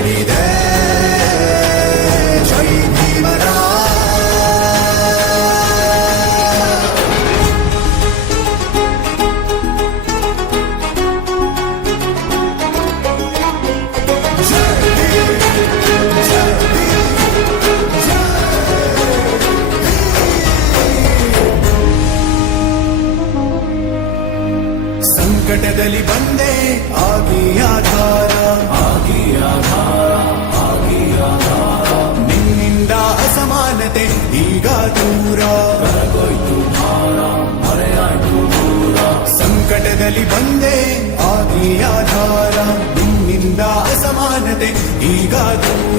ಹೇಳಿದೆ ಜೈ ಭೀಮರ ಸಂಕಟದಲ್ಲಿ ಅಸಮಾನತೆ ಈಗ ದೂರ. ಸಂಕಟದಲ್ಲಿ ಬಂದೆ ಆಗಿ ಆಧಾರ ನಿನ್ನಿಂದ ಅಸಮಾನತೆ ಈಗ ದೂರ.